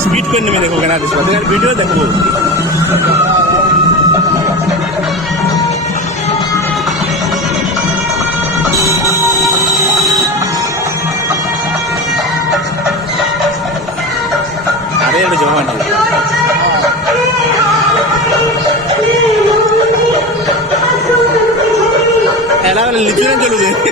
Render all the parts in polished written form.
speed करने में देखो ना वीडियो देखो अरे ये जवान है ఎలా లిచునే జరుగుతుంది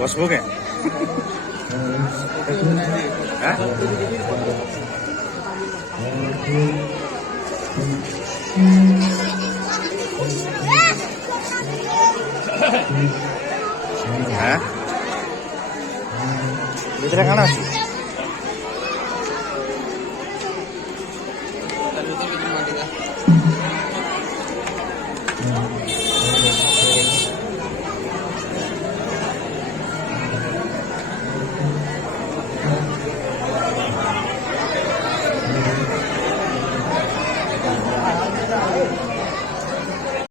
बसबो क्या ভিতরে কানা আছে